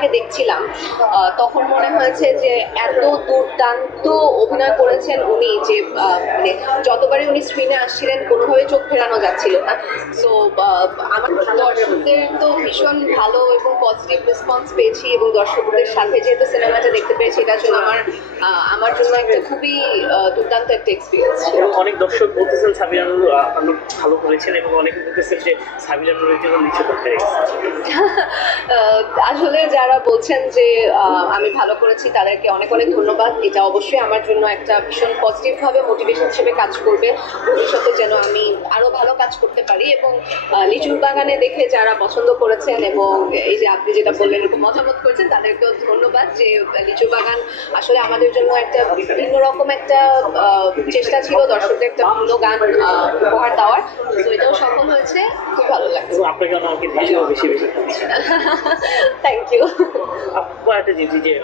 তাকে দেখছিলাম তখন মনে হয়েছে যে এত দুর্দান্ত অভিনয় করেছেন উনি যে মানে যতবারই উনি স্ক্রিনে আসছিলেন কোনোভাবে চোখ ফেরানো যাচ্ছিল না। সো আমার দর্শকদের তো ভীষণ ভালো এবং পজিটিভ রেসপন্স পেয়েছি এবং দর্শকদের সাথে যেহেতু সিনেমাটা দেখতে পেয়েছি এটার জন্য আমার আমার জন্য একটা খুবই দুর্দান্ত একটা এক্সপিরিয়েন্স অনেক দর্শক বলতেছেন সাবিরানুর অনেক ভালো করেছেন এবং অনেকে বলতেছেন যে সাবিরানুরের জন্য নিচে করতে আসলে যারা বলছেন যে আমি ভালো করেছি তাদেরকে অনেক অনেক ধন্যবাদ। এটা অবশ্যই আমার জন্য একটা ভীষণ পজিটিভভাবে মোটিভেশন হিসেবে কাজ করবে। ভবিষ্যতে যেন আমি আরও ভালো কাজ করতে পারি এবং লিচুর বাগানে দেখে যারা পছন্দ করেছেন এবং এই যে আপনি যেটা বললেন এরকম মতামত করেছেন তাদেরকেও ধন্যবাদ যে লিচু বাগান আসলে আমাদের জন্য একটা বিভিন্ন রকম একটা চেষ্টা ছিল দর্শকদের একটা ভালো গান উপহার দেওয়ার। তো এটাও সফল হয়েছে। খুব ভালো লাগছে। আপনাকে ভিডিও বেশি বেশি থ্যাংক ইউ একটা জিনিস যে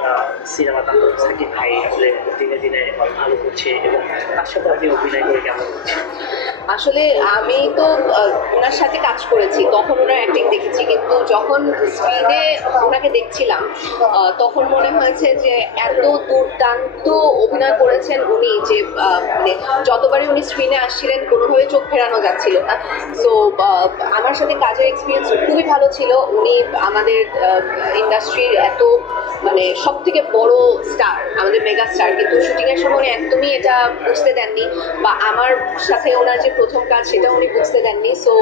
সিনেমা সাকিব ভাই আসলে দিনে দিনে ভালো করছে এবং তার সাথে আপনি অভিনয় করে কেমন আসলে আমি তো ওনার সাথে কাজ করেছি, তখন ওনার অ্যাক্টিং দেখেছি, কিন্তু যখন স্ক্রিনে ওনাকে দেখছিলাম তখন মনে হয়েছে যে এত দুর্দান্ত অভিনয় করেছেন উনি যে যতবারই উনি স্ক্রিনে আসছিলেন, কোনোভাবে চোখ ফেরানো যাচ্ছিল না। সো আমার সাথে কাজের এক্সপিরিয়েন্স খুবই ভালো ছিল। উনি আমাদের ইন্ডাস্ট্রির এত মানে সব থেকে বড় স্টার আমাদের মেগা স্টার কিন্তু শুটিংয়ের সময় উনি একদমই এটা বুঝতে দেননি। বা, আমার সাথে ওনার যে প্রথম কাজ সেটা উনি বুঝতে দেননি। So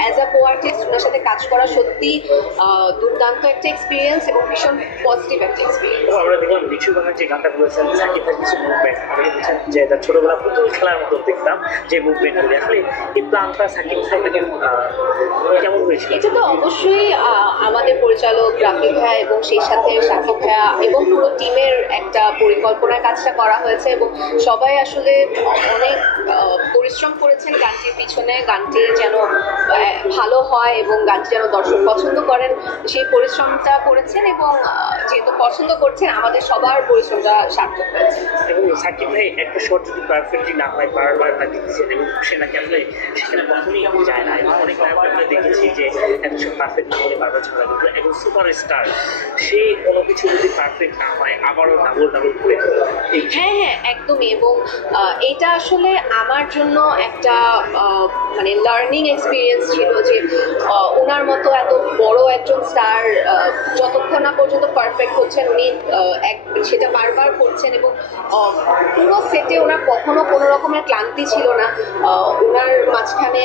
as a co artist ওনার সাথে কাজ করা সত্যি দুর্দান্ত একটা এক্সপিরিয়েন্স এবং ভীষণ পজিটিভ একটা এক্সপিরিয়েন্স আমরা দেখলাম বাগান যে গানটা বলেছেন যে এটা ছোটবেলা খেলার মতো দেখতাম যে মুভমেন্টগুলি আসলে এই প্ল্যানটা সাকিব ভাই কেমন হয়েছিল? এটা তো অবশ্যই পরিচালক রাফি ভাইয়া এবং সেই সাথে সাকিব ভাইয়া এবং পুরো টিমের একটা পরিকল্পনার কাজটা করা হয়েছে এবং সবাই আসলে অনেক পরিশ্রম করেছেন গানটির পিছনে। গানটি যেন ভালো হয় এবং গানটি যেন দর্শক পছন্দ করেন। সেই পরিশ্রমটা করেছেন এবং যেহেতু পছন্দ করছেন, আমাদের সবার পরিশ্রমটা সার্থক হয়েছে। এবং সাকিব ভাই একটা শর্ট যদি পারফেক্টলি না হয়, বারবার দিচ্ছেন এবং সে নাকি আসলে সেখানে কখনই যায় না? এবং অনেক দেখেছি যে শট পারফেক্ট না হলে বারবার ঝগড়া কিন্তু একজন সুপার স্টার সে কোনো কিছু যদি পারফেক্ট না হয়, আবারও ডাবল ডাবল করে হ্যাঁ হ্যাঁ একদমই। এবং এটা আসলে আমার জন্য একটা মানে লার্নিং এক্সপিরিয়েন্স ছিল যে ওনার মতো একজন স্টার যতক্ষণ না পর্যন্ত পারফেক্ট হচ্ছেন, উনি এক, সেটা বারবার করছেন এবং পুরো সেটে ওনার কখনো কোনো রকমের ক্লান্তি ছিল না। ওনার মাঝখানে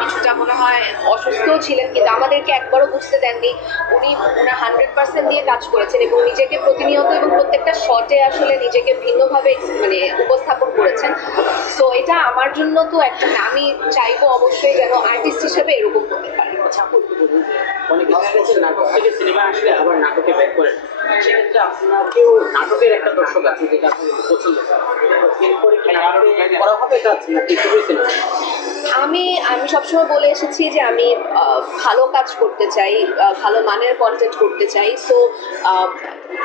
কিছুটা মনে হয় অসুস্থও ছিলেন, কিন্তু আমাদেরকে একবারও বুঝতে দেননি। উনি ওনার হান্ড্রেড পার্সেন্ট দিয়ে কাজ করেছেন এবং নিজেকে প্রতিনিয়ত এবং প্রত্যেকটা শটে আসলে নিজেকে ভিন্নভাবে মানে উপস্থাপন করেছেন। সো এটা আমার জন্য তো একটা, আমি চাইব অবশ্যই যেন আর্টিস্ট হিসেবে এরকম হতে পারে। আচ্ছা অনেক নাটক থেকে সিনেমা আসলে আবার নাটকে ব্যাক করেন। সেক্ষেত্রে আপনাকেও নাটকের একটা দর্শক আছে যেটা আপনি পছন্দ এরপরে কি নাটকে করা হবে এটা নাকি শুধুই সিনেমা আমি আমি সবসময় বলে এসেছি যে আমি ভালো কাজ করতে চাই ভালো মানের কন্টেন্ট করতে চাই। সো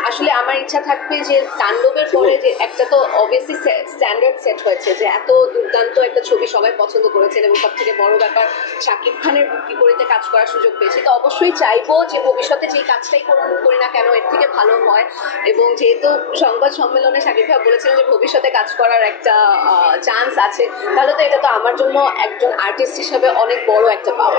আসলে আমার ইচ্ছা থাকবে যে তাণ্ডবের পরে যে একটা তো অবভিয়াসলি স্ট্যান্ডার্ড সেট হয়েছে যে এত দুর্দান্ত একটা ছবি সবাই পছন্দ করেছেন এবং সব থেকে বড় ব্যাপার শাকিব খানের বিপরীতে কাজ করার সুযোগ পেয়েছি। তো অবশ্যই চাইব যে ভবিষ্যতে যেই কাজটাই করি না কেন এর থেকে ভালো হয়। এবং যেহেতু সংবাদ সম্মেলনে শাকিব ভাই বলেছিলেন যে ভবিষ্যতে কাজ করার একটা চান্স আছে, তাহলে তো এটা তো আমার জন্য একজন আর্টিস্ট হিসাবে অনেক বড় একটা পাওয়া